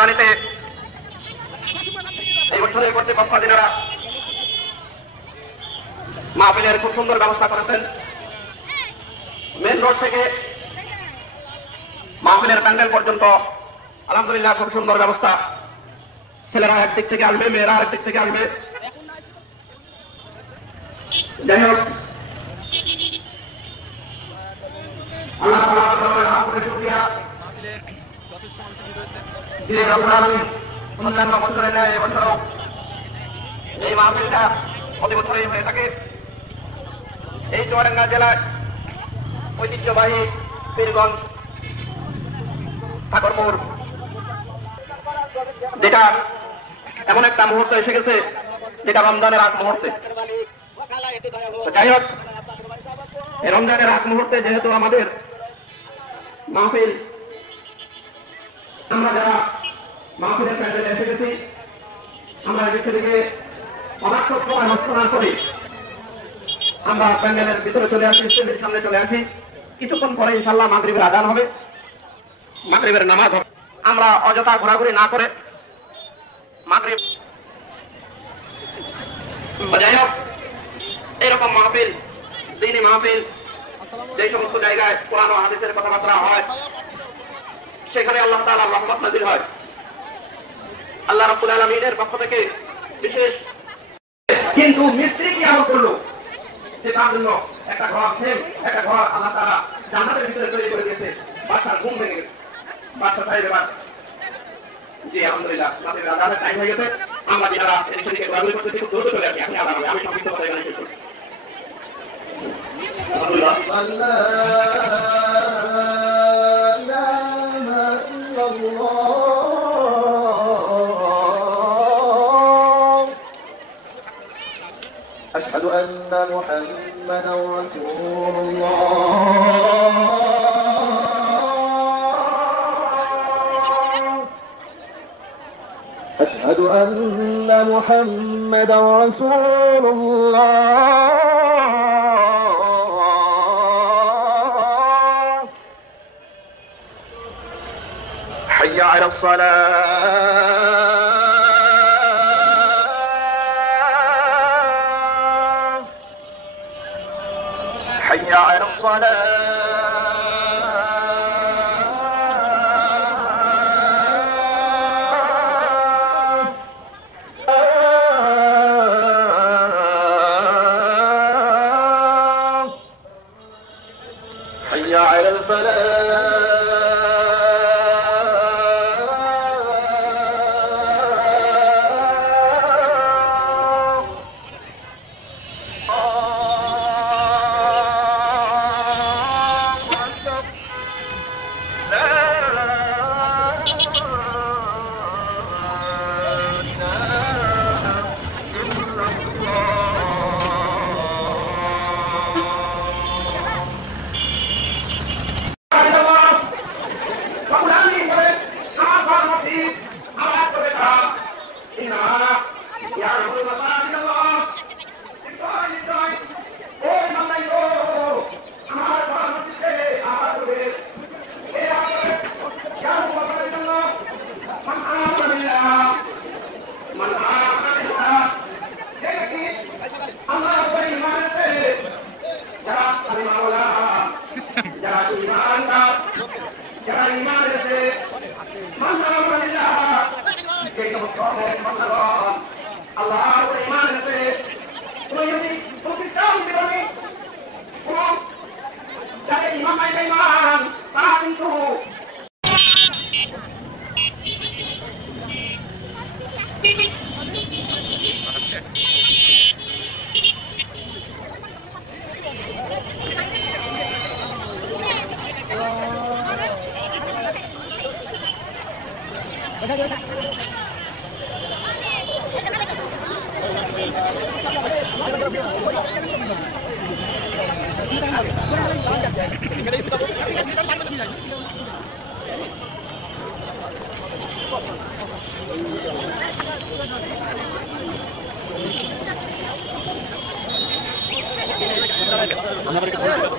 মেহরবানিতে এই বছরের কর্তৃপক্ষাধীনেরা মাহফিলের খুব সুন্দর ব্যবস্থা করেছেন। মেন রোড থেকে মাহফিলের প্যান্ডেল পর্যন্ত আলহামদুলিল্লাহ খুব সুন্দর ব্যবস্থা। ছেলেরা একদিক থেকে আসবে, মেয়েরা আরেক দিক থেকে আসবে। যাই হোক, আল্লাহ অন্যান্য বছরের ন্যায় এবছরও এই মাহফিলটা প্রতি বছরই হয়ে থাকে। এই চুয়াডাঙ্গা জেলার ঐতিহ্যবাহী পীরগঞ্জ ঠাকুরপুর, যেটা এমন একটা মুহূর্ত এসে গেছে যেটা রমজানের আগ মুহূর্তে। যাই হোক, এই রমজানের আগ মুহূর্তে যেহেতু আমাদের মাহফিল, আমরা যারা মাহফিলের প্যান্ডেলে এসে গেছি, আমরা এই থেকে অনার্থক সময় নষ্ট না করে আমরা প্যান্ডেলের ভিতরে চলে আসি, স্টেজের সামনে চলে আসি। কিছুক্ষণ পরে ইনশাআল্লাহ মাগরিবের আযান হবে, মাগরিবের নামাজ হবে। আমরা অযথা ঘোরাঘুরি না করে মাগরিব, যাই হোক, এরকম মাহফিল, দ্বীনি মাহফিল, যে সমস্ত জায়গায় কোরআন ও হাদিসের কথাবার্তা হয়, সেখানে আল্লাহ তাআলার রহমত নাযিল হয়। আল্লাহ রাব্বুল আলামিনের পক্ষ থেকে বিশেষ। কিন্তু মিস্ত্রি কি আমল করলো যে তার জন্য একটা ঘর, একটা ঘর আল্লাহ তাআলা জান্নাতের ভিতরে তৈরি করে দিয়েছে। বাচ্চার ঘুম ভেঙে গেছে, বাচ্চা সাহেব এবার জি আলহামদুলিল্লাহ আমাদের আজানের টাইম হয়ে গেছে। আমরা যারা এদিকে ঘোরাঘুরি করতেছি খুব দ্রুত চলে আসি, আপনি আজান হবে। আমি সংক্ষিপ্ত কথা এখানে শেষ করছি। أشهد أن محمدا رسول الله أشهد أن محمدا رسول الله حي على الصلاة حي على الصلاة حي على الفلاح আমরা